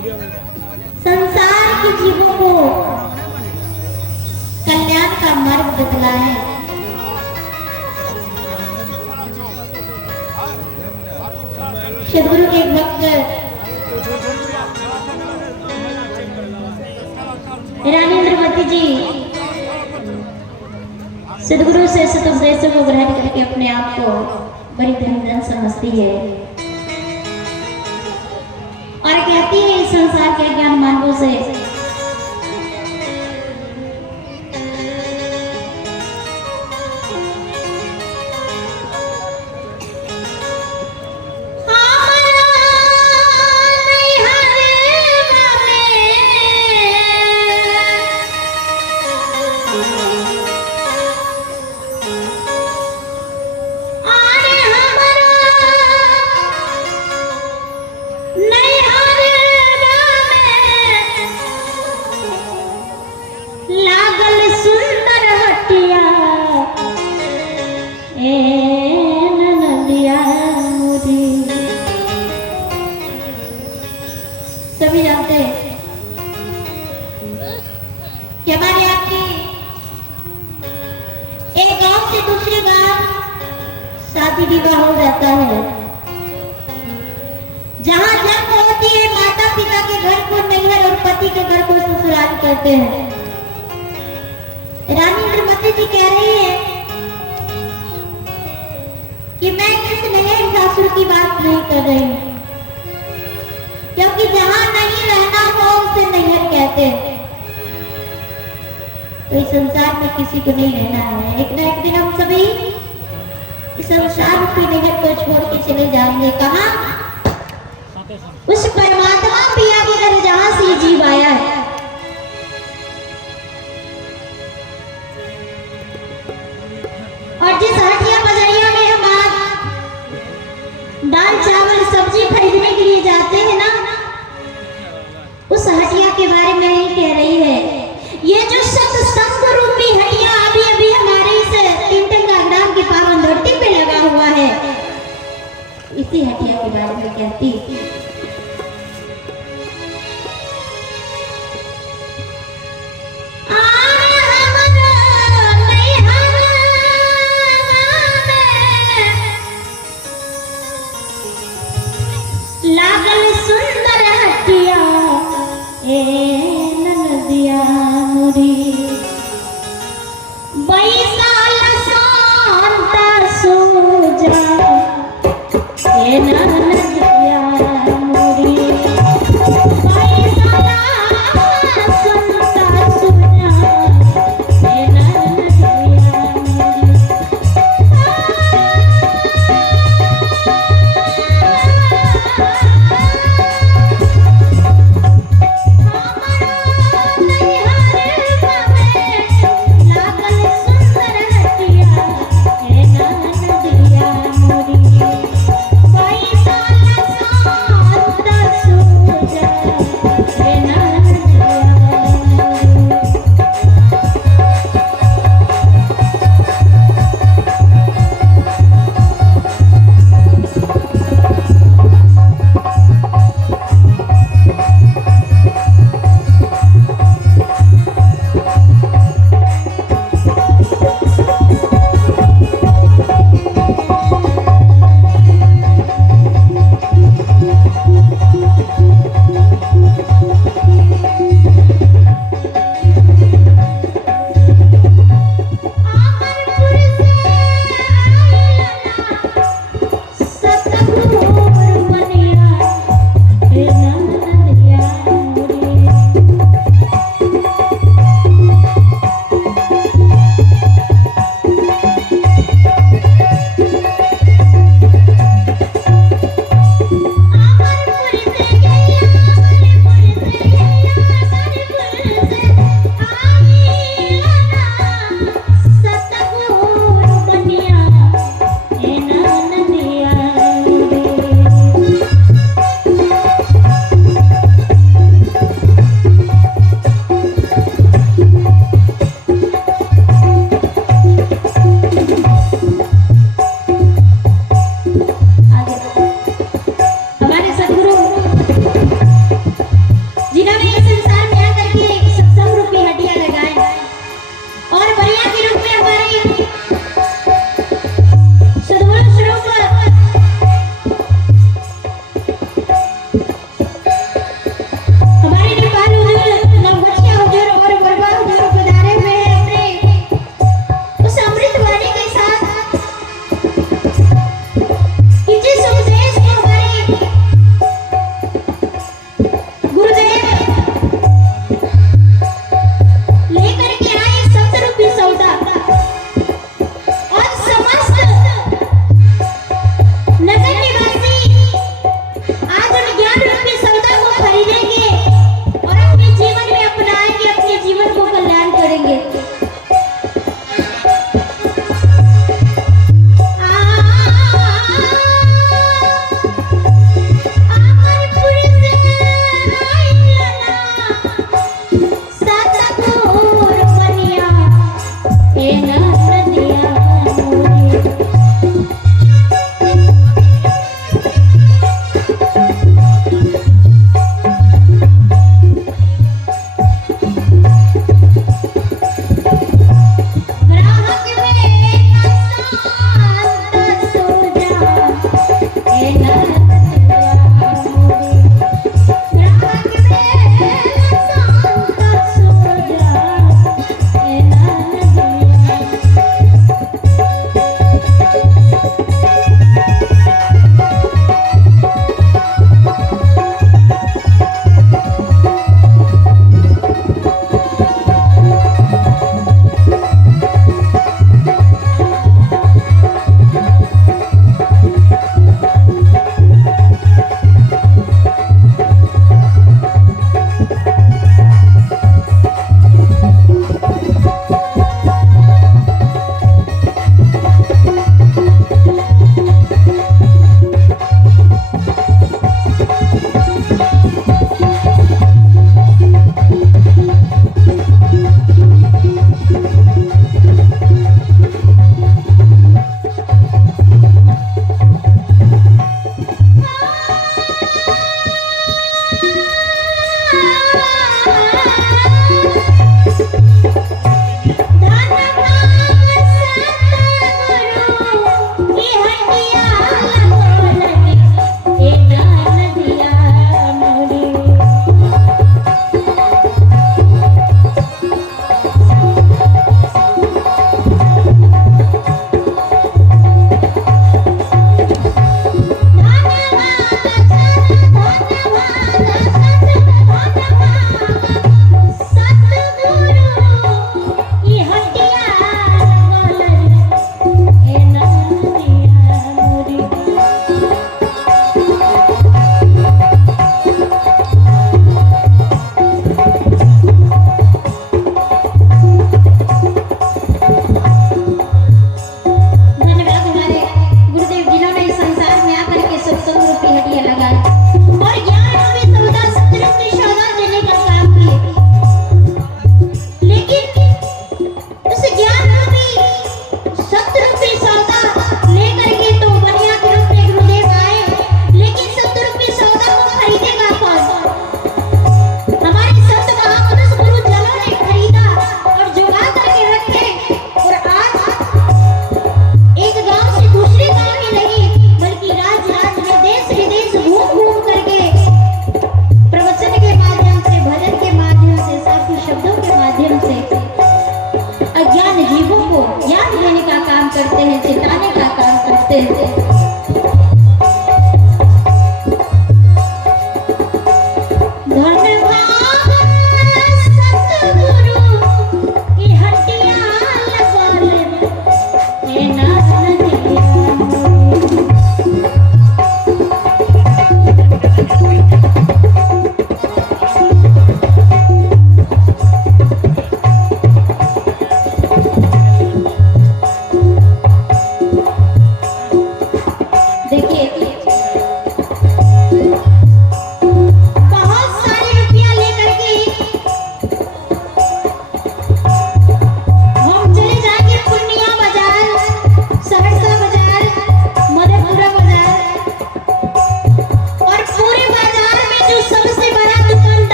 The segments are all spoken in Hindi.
संसार के जीवों को कल्याण का मार्ग बतलाए। सदगुरु के एक भक्त रामेंद्रवती जी सदगुरु से सतुपदेशों को ग्रहण करके अपने आप को बड़ी धन समझती है और कहती है इस संसार के ज्ञान मार्गों से सभी जानते हैं कि हमारे यहाँ की एक गांव से दूसरे गांव शादी विवाह हो जाता है। जहां जन्म होती है माता पिता के घर को नैहर और पति के घर को ससुराल कहते हैं। रानी इंद्रमती जी कह रही है कि मैं इस नैहर सासुर की बात नहीं कर रही हूं, क्योंकि जहां नहीं रहना वो उसे नैहर कहते हैं। तो इस संसार में किसी को नहीं रहना है, एक ना एक दिन हम सभी इस संसार की नैहर को छोड़ के चले जाएंगे। कहां? उस परमात्मा पिया के घर जहां से जीव आया है। और जिस हटिया बजरिया में हम दाल चावल सब्जी खरीदने के लिए जाते हैं ना, उस हटिया के बारे में ही कह रही है। ये जो सत्संग रूपी हटिया अभी अभी हमारे इस तीनटंगा ग्राम की पावन धरती पे लगा हुआ है, इसी हटिया के बारे में कहती। लागल सुंदर हटिया नदिया मुरी बैसाल शांत सूजा नदिया मुरी बैसाल शांत सूजा नदिया मुरी। पैसा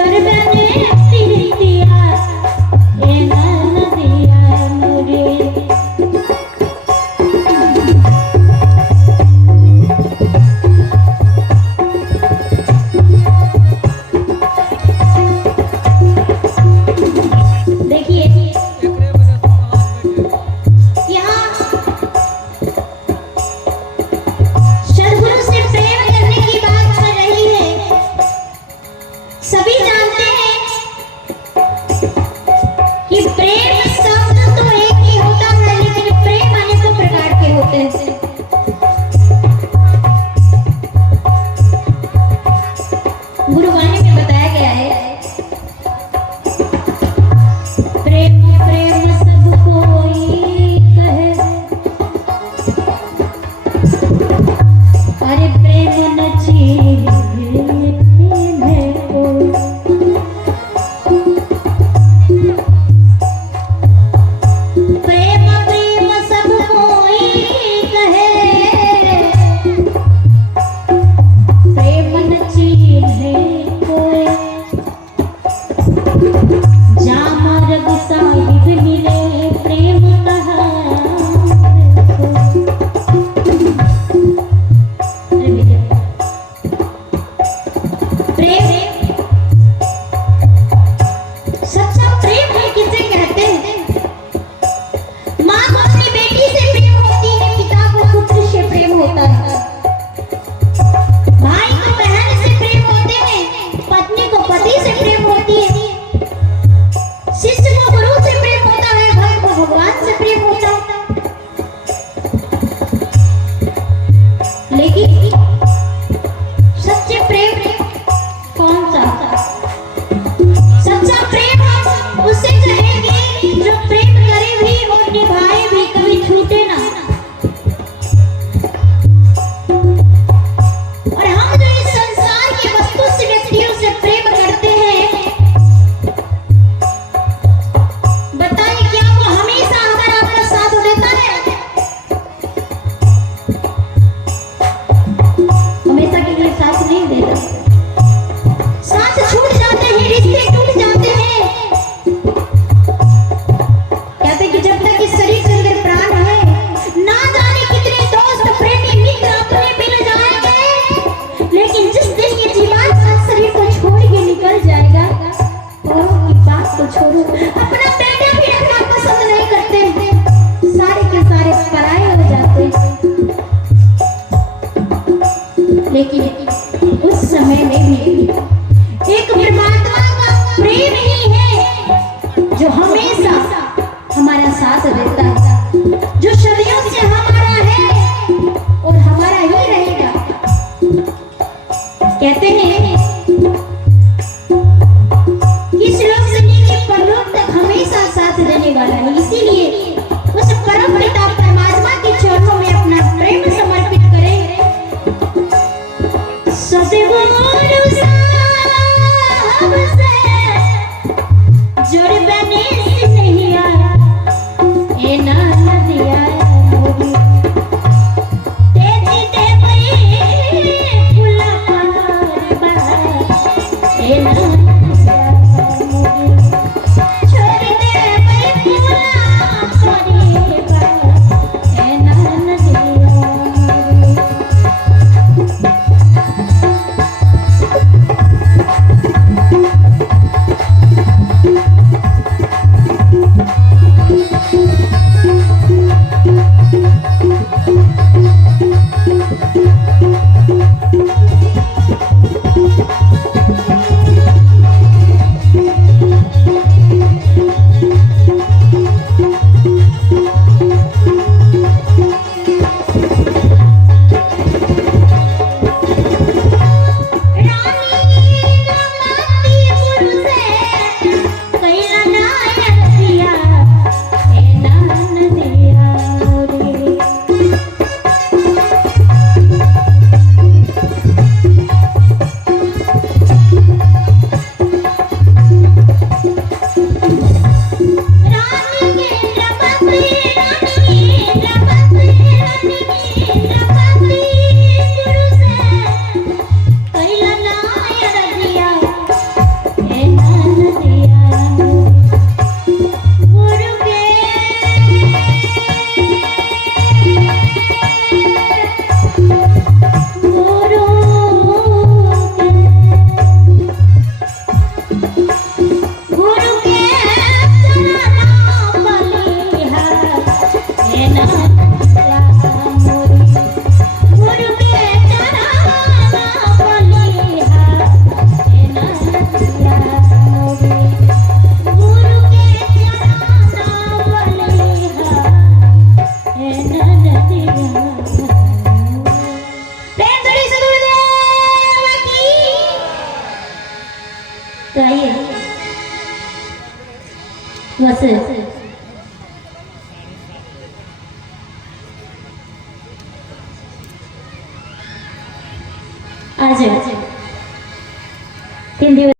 जरबने तिरिया ए नदिया मोरे। देखिए यहाँ सद्गुरु से प्रेम करने की बात कर रही है। सभी जानते हैं कि प्रेम शब्द तो एक ही होता है, लेकिन प्रेम अनेकों प्रकार के होते हैं। गुरुवाणी में बताया गया है, प्रेम प्रेम सब कोई कहे, अरे प्रेम न चीज है को। तो आइए बस